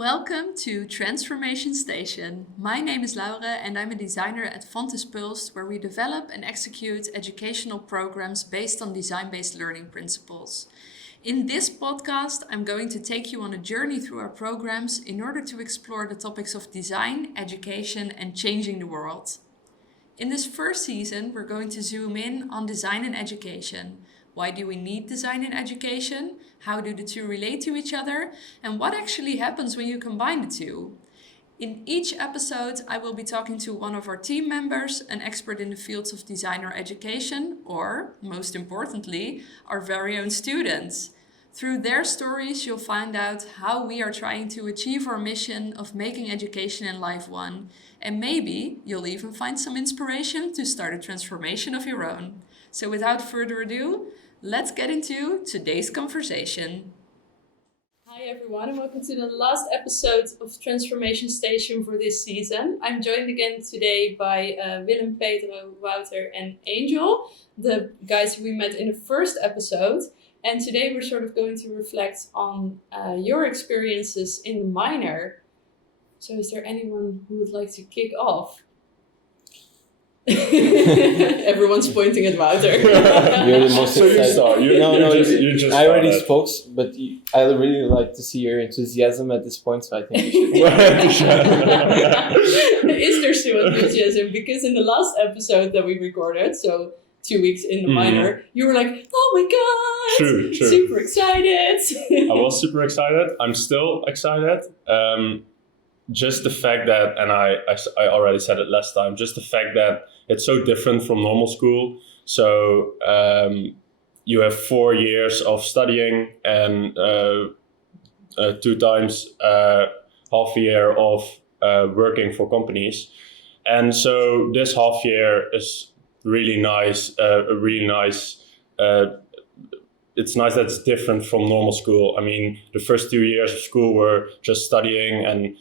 Welcome to Transformation Station. My name is Laura and I'm a designer at Fontys, where we develop and execute educational programs based on design-based learning principles. In this podcast, I'm going to take you on a journey through our programs in order to explore the topics of design, education, and changing the world. In this first season, we're going to zoom in on design and education. Why do we need design and education? How do the two relate to each other? And what actually happens when you combine the two? In each episode, I will be talking to one of our team members, an expert in the fields of design or education, or, most importantly, our very own students. Through their stories, you'll find out how we are trying to achieve our mission of making education and life one. And maybe you'll even find some inspiration to start a transformation of your own. So without further ado, let's get into today's conversation. Hi everyone and welcome to the last episode of Transformation Station for this season. I'm joined again today by Willem, Pedro, Wouter and Angel, the guys we met in the first episode. And today we're sort of going to reflect on your experiences in the minor. So is there anyone who would like to kick off? Everyone's pointing at Wouter. You're the most excited. You just I already spoke, but I really like to see your enthusiasm at this point, so I think you should. Is there still enthusiasm? Because in the last episode that we recorded, so 2 weeks in the minor, you were like, oh my god, true. super excited. I was super excited. I'm still excited. Just the fact that, and I already said it last time, just the fact that it's so different from normal school. So you have 4 years of studying and 2 times half a year of working for companies. And so this half year is really nice, it's nice that it's different from normal school. I mean, the first 2 years of school were just studying and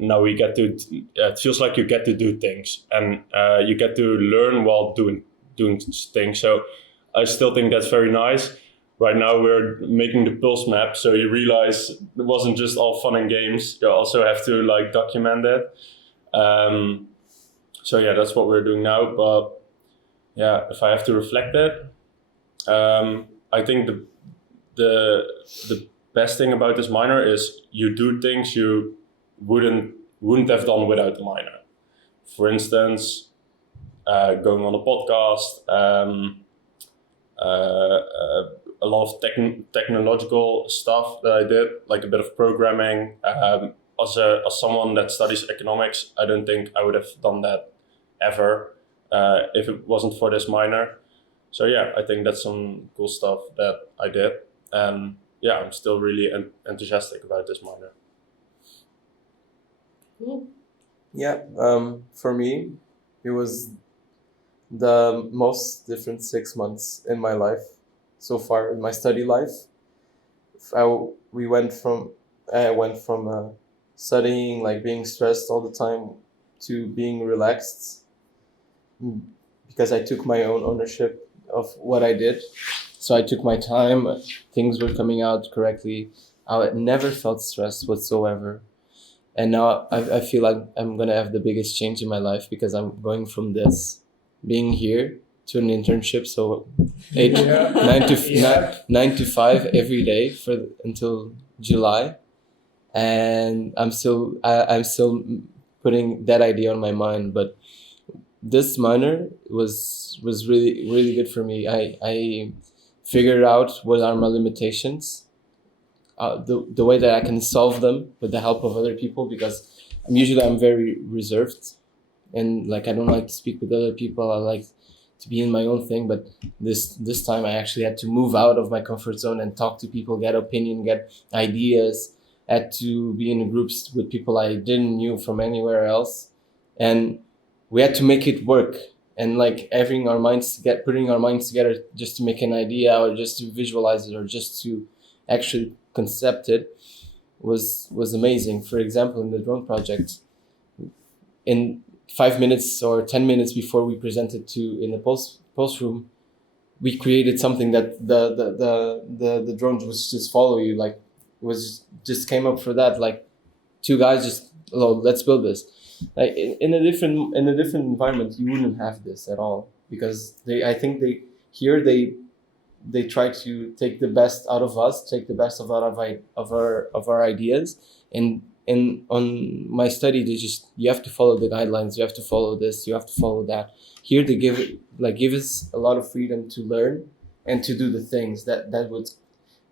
now we get to, it feels like you get to do things and you get to learn while doing things. So I still think that's very nice. Right now we're making the pulse map. So you realize it wasn't just all fun and games. You also have to document it. So yeah, that's what we're doing now. But yeah, if I have to reflect it, I think the best thing about this minor is you do things you wouldn't have done without the minor. For instance, going on a podcast, a lot of technological stuff that I did, like a bit of programming. As someone that studies economics, I don't think I would have done that ever if it wasn't for this minor. So yeah, I think that's some cool stuff that I did. And yeah, I'm still really enthusiastic about this minor. Cool. Yeah, for me, it was the most different 6 months in my life so far, in my study life. I went from studying, being stressed all the time, to being relaxed, because I took my own ownership of what I did. So I took my time, things were coming out correctly. I never felt stressed whatsoever. And now I feel like I'm going to have the biggest change in my life, because I'm going from this, being here, to an internship. So 9 to 5 every day until July. And I'm still putting that idea on my mind. But this minor was really, really good for me. I figured out what are my limitations, the way that I can solve them with the help of other people, because I'm very reserved and I don't like to speak with other people. I like to be in my own thing, but this time I actually had to move out of my comfort zone and talk to people, get opinion, get ideas. I had to be in groups with people I didn't knew from anywhere else, and we had to make it work. And putting our minds together just to make an idea, or just to visualize it, or just to actually concept it, was amazing. For example, in the drone project, in 5 minutes or 10 minutes before we presented in the post room, we created something that the drones was just follow you. Just came up for that two guys just, oh, let's build this. Like in a different environment, you wouldn't have this at all, because I think they try to take the best out of us, take the best of our ideas, and on my study you have to follow the guidelines, you have to follow this, you have to follow that. Here they give us a lot of freedom to learn and to do the things that would.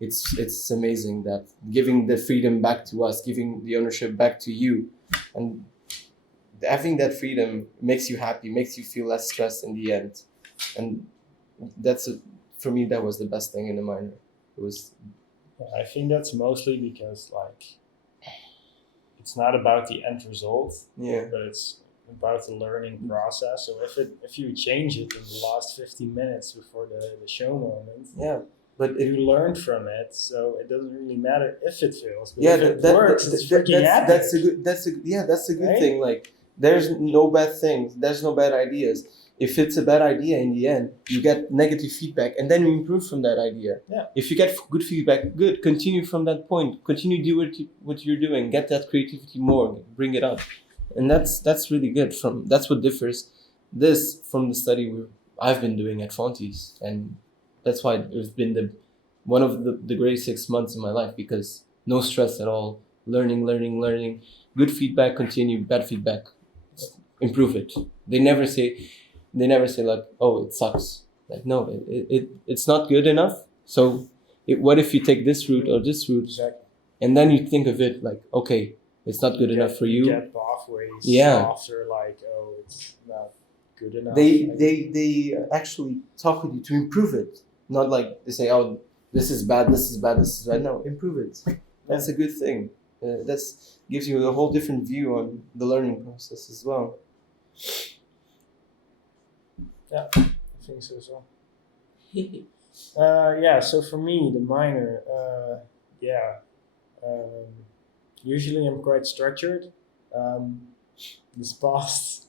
It's amazing that giving the freedom back to us, giving the ownership back to you, and having that freedom makes you happy, makes you feel less stressed in the end, and for me that was the best thing in the minor. It was. I think that's mostly because like it's not about the end result, but it's about the learning process. So if you change it in the last 15 minutes before the show moment, but you learned from it, so it doesn't really matter if it fails. But if it works, it's freaking epic. That's a good thing. Like there's no bad things, there's no bad ideas. If it's a bad idea in the end, you get negative feedback and then you improve from that idea. Yeah. If you get good feedback, good. Continue from that point. Continue do what you're doing. Get that creativity more. Bring it up, and that's really good. That's what differs this from the study I've been doing at Fontys, and that's why it's been one of the greatest 6 months in my life, because no stress at all. Learning. Good feedback, continue. Bad feedback, improve it. They never say like, oh, it sucks. Like, no, it's not good enough. So what if you take this route or this route? Exactly. And then you think of it like, okay, it's not good enough for you. Get pathways after like, oh, it's not good enough. They actually talk with you to improve it. Not like they say, oh, this is bad. No, improve it. That's a good thing. That's gives you a whole different view on the learning process as well. Yeah, I think so as well. So for me, the minor, usually I'm quite structured. This past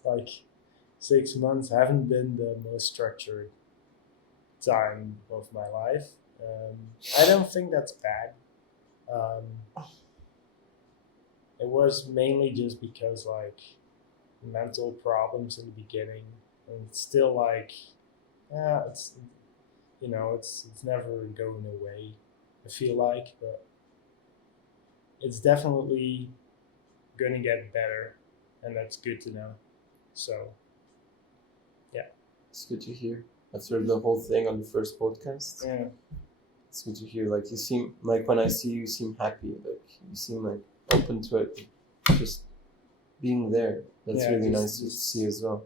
6 months haven't been the most structured time of my life. I don't think that's bad. It was mainly just because mental problems in the beginning, and it's still it's never going away, I feel like, but it's definitely gonna get better, and that's good to know. So yeah, it's good to hear. After the whole thing on the first podcast, yeah, it's good to hear. Like, you seem like, when I see you, you seem happy. Like, you seem like open to it, just being there. That's really nice to see as well.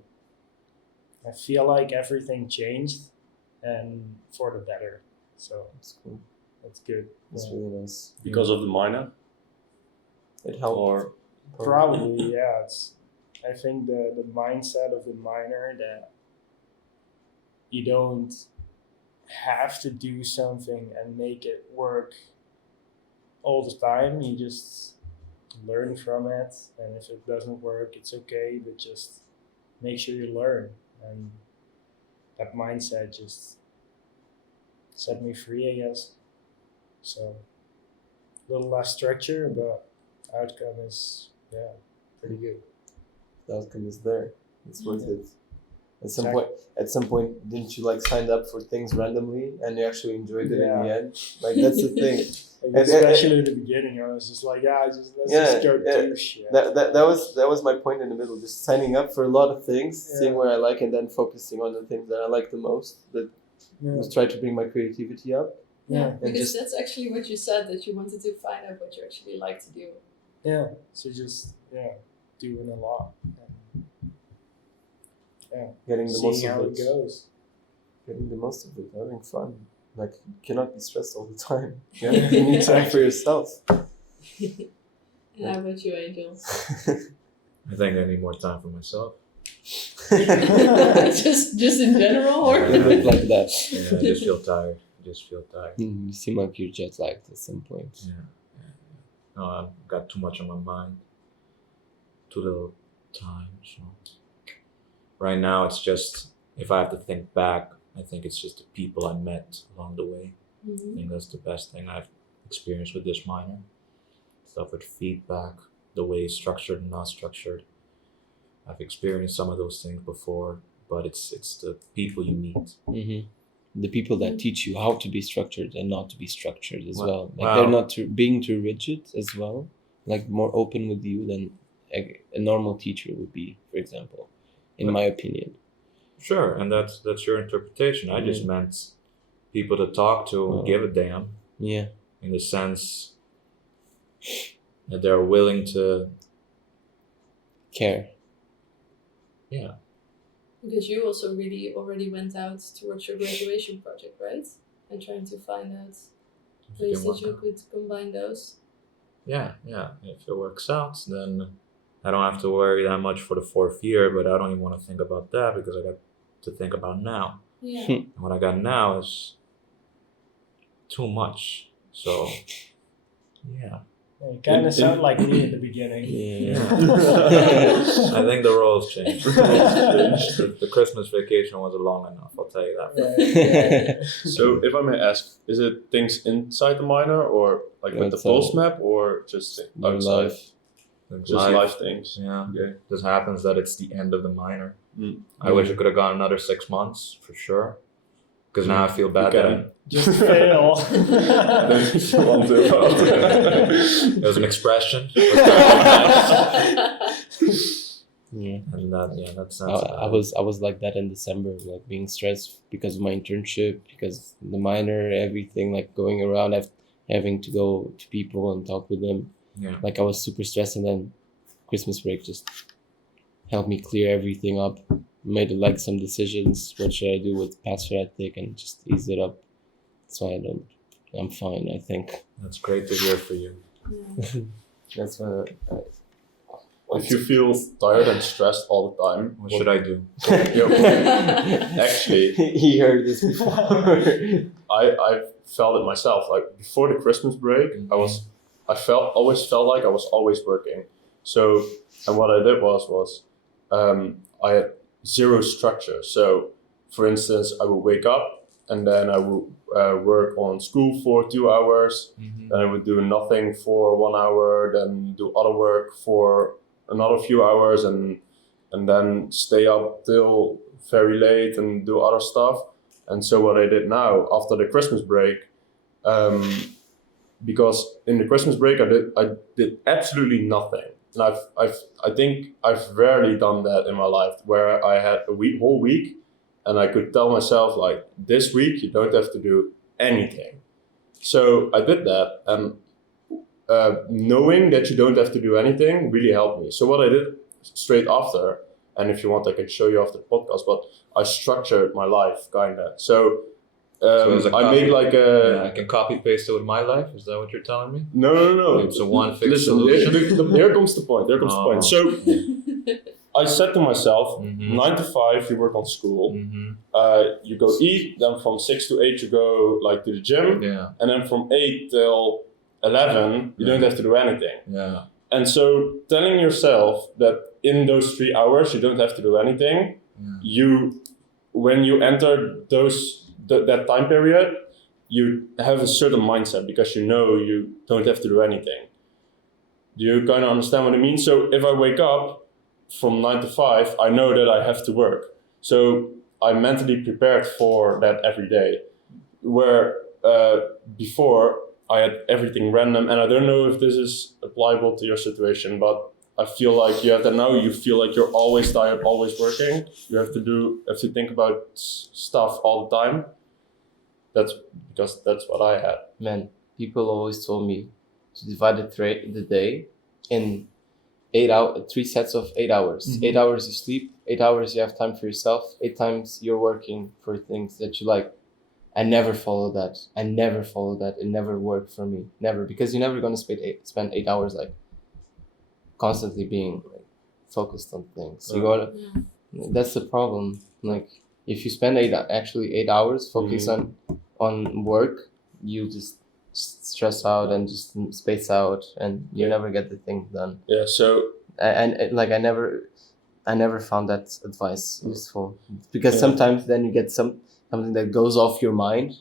I feel like everything changed, and for the better. So That's cool. that's good. That's really nice. Because of the minor? It helped. Or Probably, yeah. I think the mindset of the minor, that you don't have to do something and make it work all the time. You just learn from it, and if it doesn't work, it's okay, but just make sure you learn. And that mindset just set me free, I guess. So a little less structure, but outcome is pretty good. The outcome is there. It's worth it. At some point, didn't you sign up for things randomly and you actually enjoyed it in the end? Like, that's the thing. Especially in the beginning, I was just like, let's just go do shit. That was my point in the middle. Just signing up for a lot of things, seeing where I like, and then focusing on the things that I like the most. That just try to bring my creativity up. Yeah, because that's actually what you said, that you wanted to find out what you actually like to do. Yeah, so just doing a lot. Getting the most of how it. it goes. Getting the most of it, having fun. Like, you cannot be stressed all the time. You need time for yourself. And how about you, Angel? I think I need more time for myself. just in general, or? You look like that. Yeah, I just feel tired. You seem like you're jet lagged at some point. Yeah. No, I've got too much on my mind. Too little time. So right now, it's just, if I have to think back, I think it's just the people I met along the way. Mm-hmm. I think that's the best thing I've experienced with this minor. Stuff with feedback, the way it's structured and not structured. I've experienced some of those things before, but it's the people you meet. The people that teach you how to be structured and not to be structured as well. Like Wow. they're not being too rigid as well. Like more open with you than a normal teacher would be, for example, in my opinion. Sure, and that's your interpretation. I just meant people to talk to and give a damn. Yeah. In the sense that they're willing to Care. Yeah. Because you also really already went out towards your graduation project, right? And trying to find out ways that you could combine those. Yeah. If it works out, then I don't have to worry that much for the 4th year, but I don't even want to think about that because I got to think about now. Yeah. And what I got now is too much. So, yeah. You kind of sound like me in the beginning. Yeah. I think the roles changed. The Christmas vacation wasn't long enough, I'll tell you that. So, if I may ask, is it things inside the minor, or like with the Outside. pulse map, or just outside? Life. Just life things. Yeah. Okay. Just happens that it's the end of the minor. Mm. I wish I could have gone another 6 months for sure. Because now I feel bad that Okay. Just fail. it was an expression. Yeah. And that's I was like that in December, like being stressed because of my internship, because the minor, everything, like going around, having to go to people and talk with them. Yeah. Like I was super stressed, and then Christmas break just helped me clear everything up. Made like some decisions. What should I do with pastor ethic, and just ease it up. So I'm fine, I think. That's great to hear for you. That's why If you feel tired and stressed all the time, What should I do? Actually, he heard this before. I felt it myself. Like before the Christmas break, always felt like I was always working. So, and what I did was I had zero structure. So, for instance, I would wake up and then I would work on school for 2 hours. Then I would do nothing for 1 hour, then do other work for another few hours, and then stay up till very late and do other stuff. And so what I did now after the Christmas break, because in the Christmas break I did absolutely nothing. And I think I've rarely done that in my life, where I had a whole week and I could tell myself, like, this week you don't have to do anything. So I did that, and knowing that you don't have to do anything really helped me. So what I did straight after, and if you want I can show you after the podcast, but I structured my life kinda. So it's a I made like a... I can copy paste it with my life? Is that what you're telling me? No. It's a one fixed Listen, solution? here comes the point. Oh. So I said to myself, Mhm. 9 to 5 you work on school, you go eat, then from 6 to 8 you go like to the gym, Yeah. and then from 8 till 11 you don't have to do anything. Yeah. And so telling yourself that in those 3 hours you don't have to do anything, when you enter that time period, you have a certain mindset because you know you don't have to do anything. Do you kind of understand what I mean? So if I wake up from 9 to 5, I know that I have to work. So I'm mentally prepared for that every day. Where before I had everything random, and I don't know if this is applicable to your situation, but I feel like you have that now. You feel like you're always tired, always working. You have to think about stuff all the time. That's because that's what I had. Man, people always told me to divide the day in 3 sets of 8 hours. Mhm. 8 hours you sleep, 8 hours you have time for yourself, 8 times you're working for things that you like. I never followed that. It never worked for me. Never. Because you're never going to spend 8 hours like constantly being like focused on things. You gotta, that's the problem. Like if you spend 8 hours focused on work, you just stress out and just space out, and you never get the thing done. Yeah. So And like I never found that advice useful, because sometimes then you get something that goes off your mind,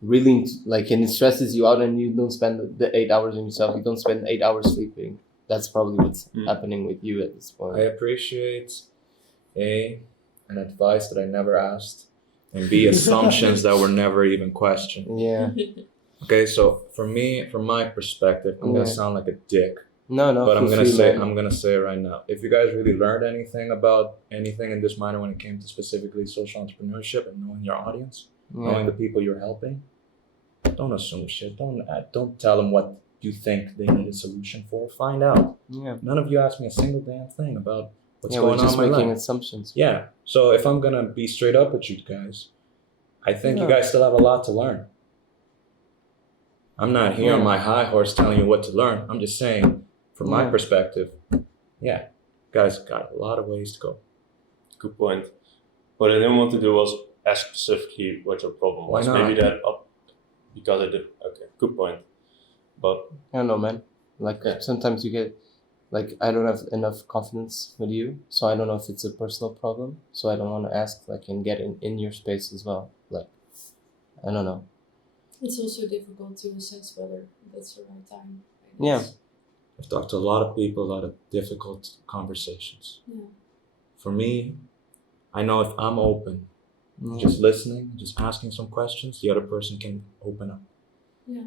really, like, and it stresses you out, and you don't spend the 8 hours on yourself. You don't spend 8 hours sleeping. that's probably what's Mm. happening with you at this I point. appreciate an advice that I never asked, and B, assumptions that were never even questioned. Yeah. Okay, so for me, from my perspective, I'm gonna Yeah. sound like a dick, No, but I'm feel gonna free, say man. it right now. If you guys really learned anything about anything in this minor when it came to specifically social entrepreneurship and knowing your audience, knowing Yeah. the people you're helping, don't assume shit. Don't tell them what you think they need a solution for. Find out. Yeah. None of you asked me a single damn thing about what's Yeah, we're going on just in my making life. assumptions. Yeah. So if I'm gonna be straight up with you guys, I think you Yeah. guys still have a lot to learn. I'm not here on Yeah. my high horse telling you what to learn. I'm just saying, from my Yeah. perspective, yeah, guys got a lot of ways to go. Good point. What I didn't want to do was ask specifically what your problem Why was. not? Maybe that because I did. Okay, good point. But I don't know, man. Like Yeah. sometimes you get, like I don't have enough confidence with you, so I don't know if it's a personal problem. So I don't want to ask, like, and get in your space as well. Like, I don't know. It's also difficult to assess whether that's the right time. Yeah. I've talked to a lot of people, a lot of difficult conversations. Yeah. For me, I know if I'm open, Yeah. just listening, just asking some questions, the other person can open up. Yeah.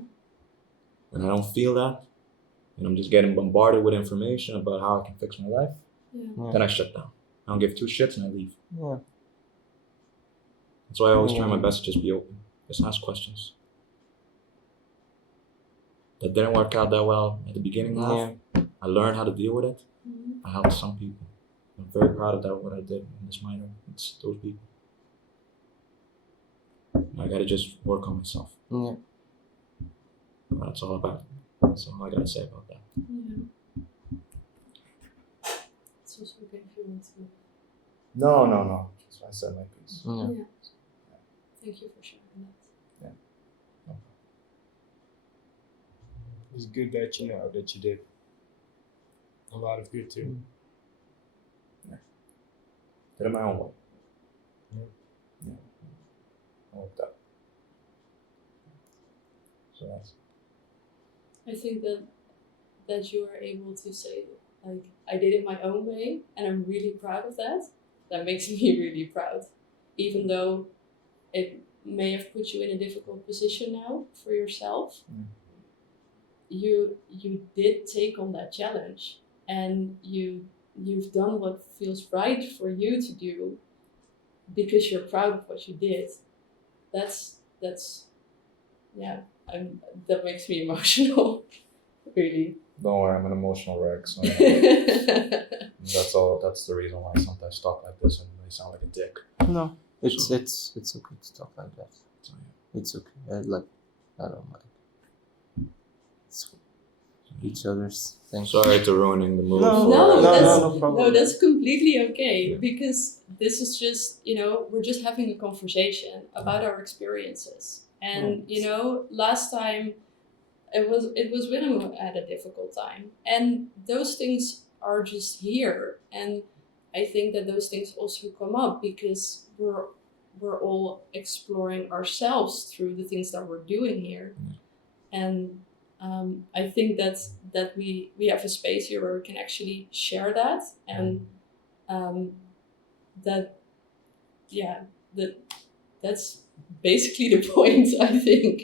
When I don't feel that, and I'm just getting bombarded with information about how I can fix my life, Yeah. then I shut down. I don't give two shits and I leave. Yeah. That's why I always try my Yeah. best to just be open. Just ask questions. That didn't work out that well at the beginning half. Yeah. I learned how to deal with it. Mhm. I helped some people. I'm very proud of that, what I did in this minor. It's those people. I gotta just work on myself. Yeah. That's all about it. That's all I gotta say about that. Yeah. It's also okay if you want to. No. I said my piece. Yeah. Yeah. Thank you for sharing that. It's good that you know that you did a lot of good too. Did it my own way. Yeah. I worked out. So that's I think that you are able to say, like, I did it my own way, and I'm really proud of that. That makes me really proud, even though it may have put you in a difficult position now for yourself. You did take on that challenge, and you've done what feels right for you to do because you're proud of what you did. That's yeah. That makes me emotional, really. don't worry, I'm an emotional wreck, so that's all. That's the reason why I sometimes talk like this and I sound like a dick. No. It's okay to talk like that. So, yeah. It's okay. I don't mind. It's each other's thing. Sorry to ruining the mood. No, for, No, that's- no problem. No, that's completely okay, Yeah. because this is just, we're just having a conversation about our experiences. And, last time it was Willem who had a difficult time. And those things are just here. And I think that those things also come up because we're all exploring ourselves through the things that we're doing here. And I think that we have a space here where we can actually share that, and that's basically the point, I think.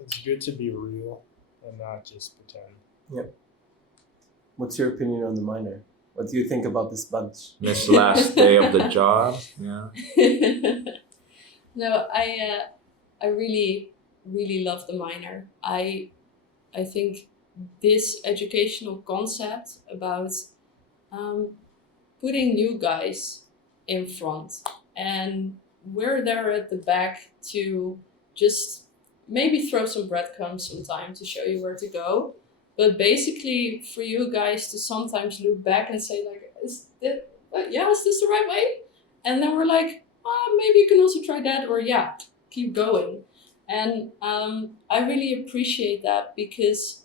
It's good to be real and not just pretend. What's your opinion on the minor? What do you think about this bunch? this last day of the job. Yeah. No, I really, really love the minor. I think this educational concept about putting you guys in front, and we're there at the back to just maybe throw some breadcrumbs sometime to show you where to go. But basically for you guys to sometimes look back and say, like, is this the right way? And then we're like, maybe you can also try that, or keep going. And I really appreciate that, because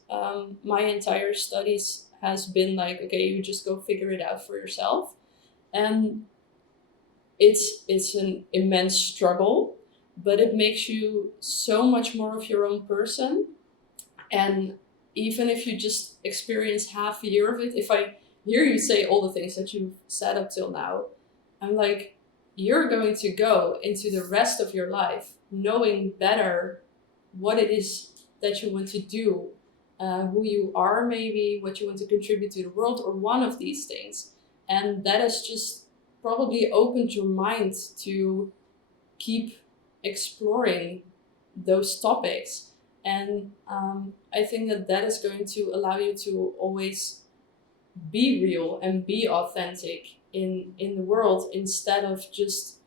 my entire studies has been like, okay, you just go figure it out for yourself. And it's an immense struggle, but it makes you so much more of your own person. And even if you just experience half a year of it, if I hear you say all the things that you've said up till now, I'm like, you're going to go into the rest of your life knowing better what it is that you want to do, who you are, maybe what you want to contribute to the world, or one of these things. And that has just probably opened your mind to keep exploring those topics. And I think that that is going to allow you to always be real and be authentic in the world, instead of just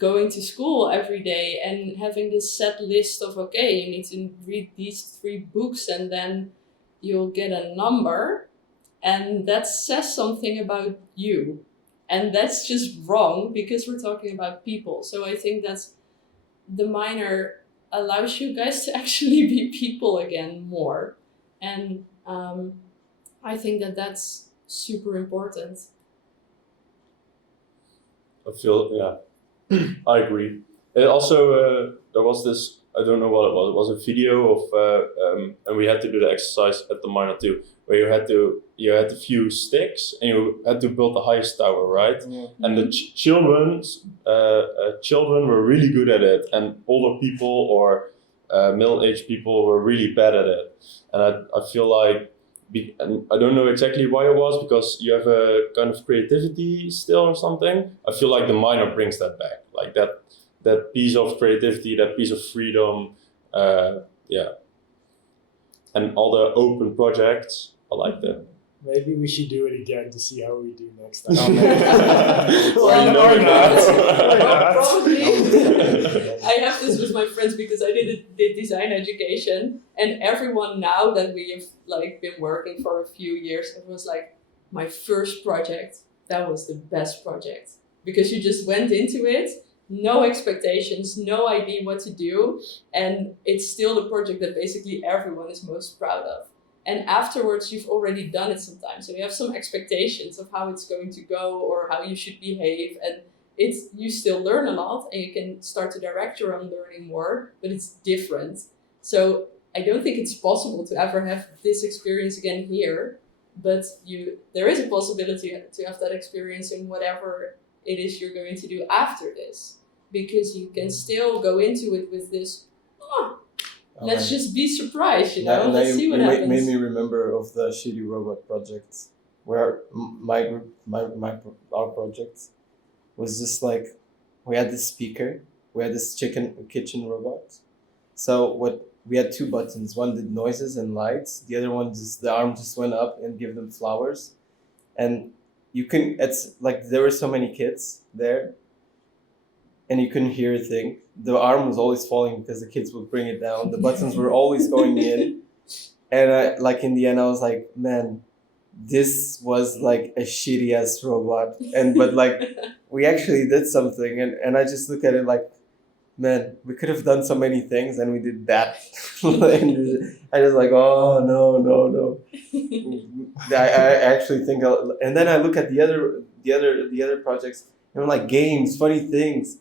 going to school every day and having this set list of, okay, you need to read these 3 books and then you'll get a number, and that says something about you. And that's just wrong, because we're talking about people. So I think that the minor allows you guys to actually be people again more. And I think that that's super important. I feel, yeah, I agree. And also, there was this, I don't know what it was a video of, and we had to do the exercise at the minor too, where you had to fuse sticks and you had to build the highest tower, right? Yeah. And the children were really good at it, and older people or middle-aged people were really bad at it. And I feel like, and I don't know exactly why it was, because you have a kind of creativity still or something. I feel like the minor brings that back, like that piece of creativity, that piece of freedom, yeah. And all the open projects, I like them. Maybe we should do it again to see how we do next time. Or not. Probably. I have this with my friends because I did design education, and everyone now that we have like been working for a few years, it was like my first project. That was the best project, because you just went into it, no expectations, no idea what to do, and it's still the project that basically everyone is most proud of. And afterwards, you've already done it sometimes, so you have some expectations of how it's going to go or how you should behave, and you still learn a lot, and you can start to direct your own learning more, but it's different. So I don't think it's possible to ever have this experience again here, but there is a possibility to have that experience in whatever it is you're going to do after this, because you can still go into it with this, let's just be surprised, let's see what happens. Made me remember of the shitty robot project, where our project was just like, we had this speaker, we had this kitchen robot. So we had 2 buttons. One did noises and lights. The other one the arm just went up and give them flowers. And it's like there were so many kids there, and you couldn't hear a thing. The arm was always falling because the kids would bring it down. The buttons were always going in. And in the end, I was like, man, this was like a shitty ass robot. But we actually did something. And I just look at it like, man, we could have done so many things and we did that. And I was like, oh, no. I actually think, and then I look at the other projects, like games, funny things.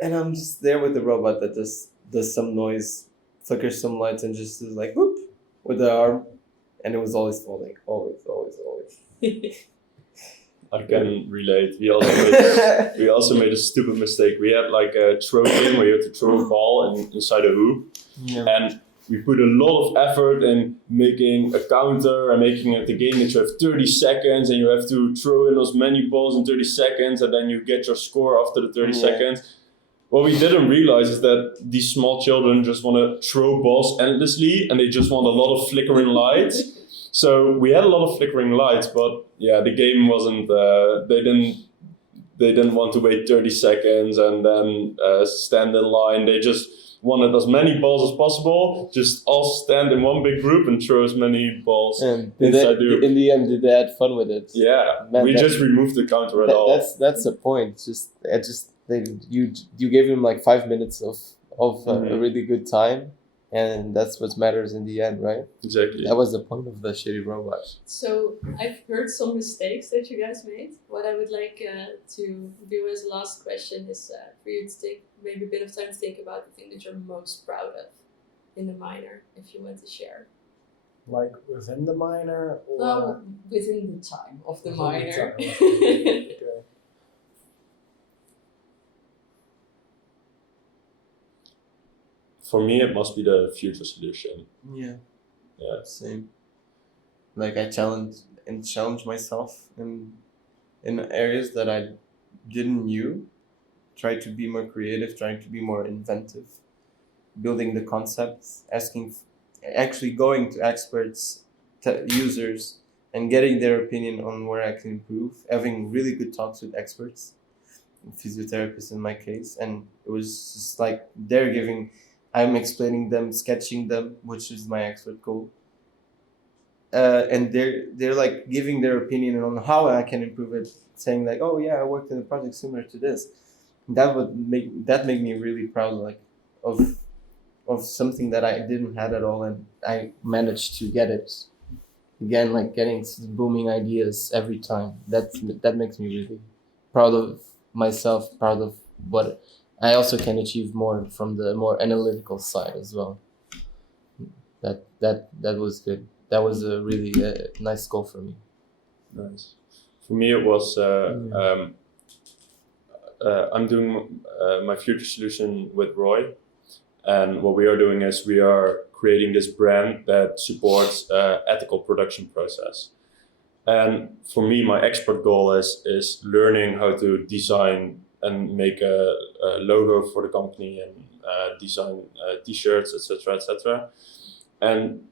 And I'm just there with the robot that just does some noise, flickers some lights, and just is like, whoop, with the arm. And it was always falling. Always. I can relate. We also made a stupid mistake. We had like a throw game where you had to throw a ball inside a hoop. Yeah. And we put a lot of effort in making a counter and making it the game that you have 30 seconds and you have to throw in as many balls in 30 seconds and then you get your score after the 30 seconds. What we didn't realize is that these small children just want to throw balls endlessly and they just want a lot of flickering lights. So we had a lot of flickering lights, but yeah, the game wasn't, they didn't want to wait 30 seconds and then stand in line. They just wanted as many balls as possible, just all stand in one big group and throw as many balls and inside the group. In the end, did they had fun with it? Yeah, we just removed the counter at all. That's the point. You gave them like 5 minutes of a really good time, and that's what matters in the end, right? Exactly. That was the point of the shitty robot. So I've heard some mistakes that you guys made. What I would like to do as last question is for you to take maybe a bit of time to think about the thing that you're most proud of in the minor, if you want to share. Like within the minor, or Well, within the time of the within minor. time? Okay. For me, it must be the future solution. Yeah. Yeah. Same. Like I challenge myself in areas that I didn't knew. Try to be more creative. Trying to be more inventive. Building the concepts. Actually going to experts, users, and getting their opinion on where I can improve. Having really good talks with experts, physiotherapists in my case, and it was just like I'm explaining them, sketching them, which is my expert goal. And they're like giving their opinion on how I can improve it, saying like, oh yeah, I worked in a project similar to this. That made me really proud, like of something that I didn't have at all, and I managed to get it again, like getting booming ideas every time. That makes me really proud of myself, proud of what I also can achieve more from the more analytical side as well. That was good. That was a really nice goal for me. Nice. For me, it was I'm doing my future solution with Roy, and what we are doing is we are creating this brand that supports ethical production process. And for me, my expert goal is learning how to design and make a logo for the company and design T-shirts, etc., etc. And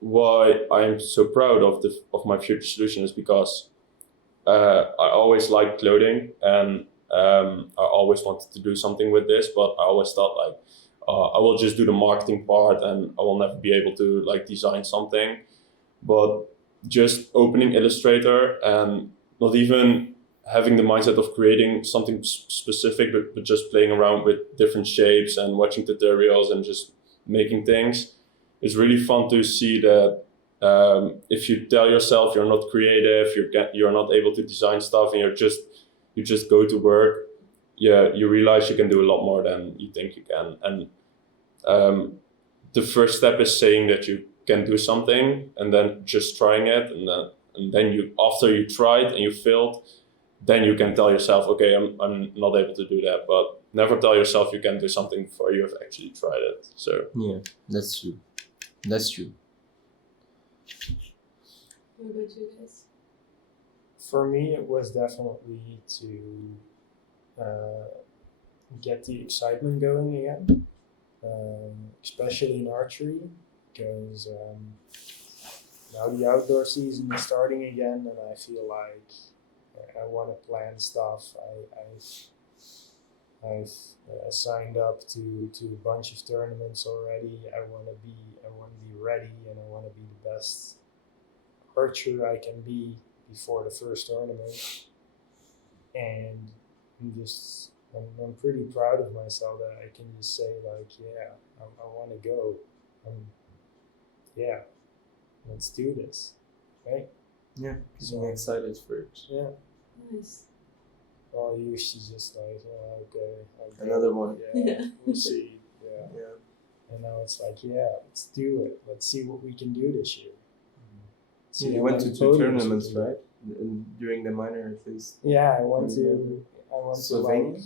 why I'm so proud of my future solution is because I always liked clothing, and I always wanted to do something with this, but I always thought like I will just do the marketing part and I will never be able to like design something. But just opening Illustrator and not even having the mindset of creating something specific, but just playing around with different shapes and watching tutorials and just making things, it's really fun to see that if you tell yourself you're not creative, you're not able to design stuff, and you just go to work, you realize you can do a lot more than you think you can. And the first step is saying that you can do something, and then just trying it, and then you, after you tried and you failed, then you can tell yourself, okay, I'm not able to do that. But never tell yourself you can do something before you have actually tried it. So yeah, that's true. That's true. What about you guys? For me, it was definitely to get the excitement going again, especially in archery, because now the outdoor season is starting again, and I feel like I want to plan stuff. I've signed up to a bunch of tournaments already. I want to be ready, and I want to be the best archer I can be before the first tournament. And I'm pretty proud of myself that I can just say like, yeah, I want to go. Yeah, let's do this, right? Yeah, So I'm excited for it. yeah. Nice. Well, you she's just like, oh, okay, I'll go. Another one. Yeah, we'll see. Yeah. Yeah. And now it's like, yeah, let's do it. Let's see what we can do this year. See You how went to many 2 podiums we tournaments, can do. right? During the minor, at least. Yeah, I went to Slovenia?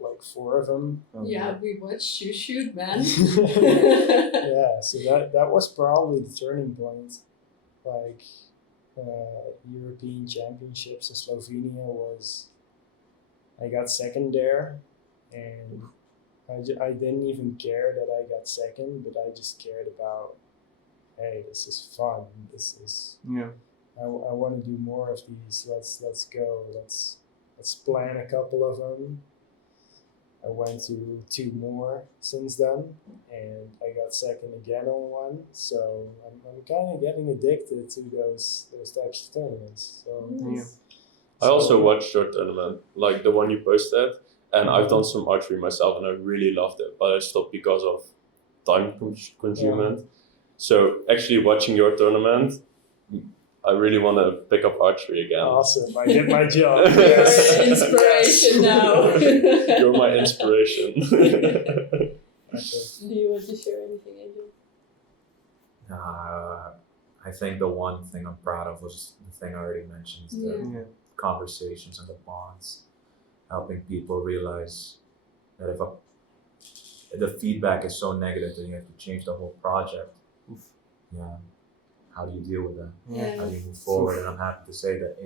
like 4 of them. Oh, Yeah, we watched you shoot, man. Yeah, so that was probably the turning point. Like European Championships in Slovenia I got second there, and I didn't even care that I got second, but I just cared about, hey, this is fun. This is Yeah. I want to do more of these. Let's go. Let's plan a couple of them. I went to 2 more since then, and I got second again on one. So I'm kind of getting addicted to those types of tournaments. So Yeah. I also watched your tournament, like the one you posted, and I've done some archery myself, and I really loved it, but I stopped because of time consuming. So actually watching your tournament, I really want to pick up archery again. Awesome! I did my job. You're Yes. an inspiration now. You're my inspiration. Do you want to share anything, Angel? I think the one thing I'm proud of was the thing I already mentioned, is the Yeah. conversations and the bonds, helping people realize that if the feedback is so negative that you have to change the whole project, Oof. yeah, how do you deal with that? Yeah. How do you move forward? And I'm happy to say that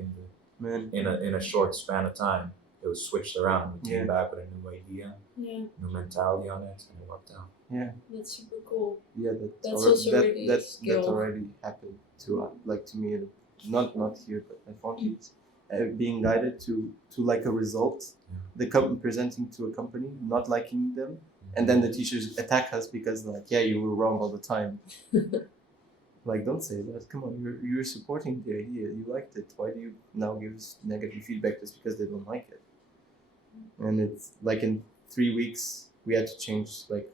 Man. in a short span of time, it was switched around. We came Yeah. back with a new idea, Yeah, new mentality on it, and it worked out. Yeah. that's super cool. Yeah, That's also really a that skill. already happened to me, not here, but at Fontys. Being guided to like a result, the presenting to a company, not liking them, and then the teachers attack us because like, yeah, you were wrong all the time. Like, don't say that. Come on, you're supporting the idea. You liked it. Why do you now give us negative feedback just because they don't like it? And it's like in 3 weeks we had to change, like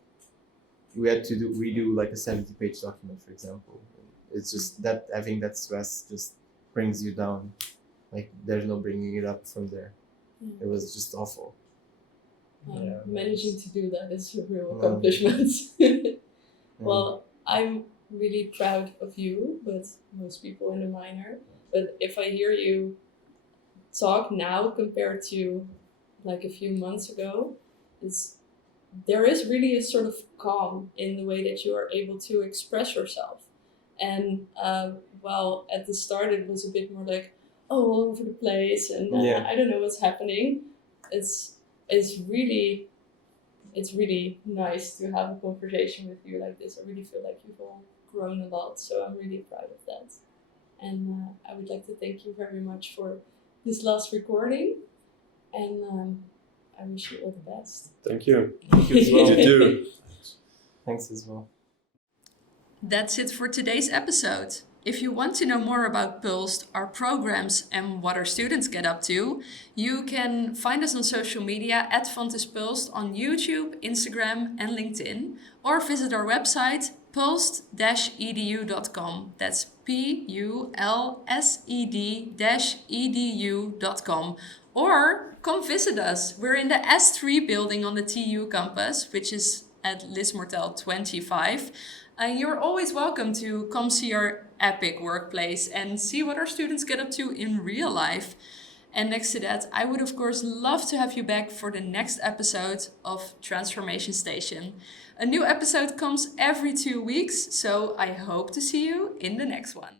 we had to redo like a 70-page document, for example. It's just that having that stress just brings you down. Like there's no bringing it up from there. It was just awful. Yeah, Managing to do that is a real Yeah. accomplishment. And Well, I'm really proud of you, but most people in the minor. But if I hear you talk now compared to like a few months ago, there is really a sort of calm in the way that you are able to express yourself. And while at the start it was a bit more like, oh, all over the place, and Yeah. I don't know what's happening. It's really nice to have a conversation with you like this. I really feel like you've all grown a lot, so I'm really proud of that. And I would like to thank you very much for this last recording, and I wish you all the best. Thank you. Thank you as well. You too. Thanks as well. That's it for today's episode. If you want to know more about Pulsed, our programs, and what our students get up to, you can find us on social media at Fontys Pulsed on YouTube, Instagram, and LinkedIn, or visit our website pulsed-edu.com. That's pulsed-edu.com. Or come visit us. We're in the S3 building on the TU campus, which is at Lismortel 25. You're always welcome to come see our epic workplace and see what our students get up to in real life. And next to that, I would of course love to have you back for the next episode of Transformation Station. A new episode comes every 2 weeks, so I hope to see you in the next one.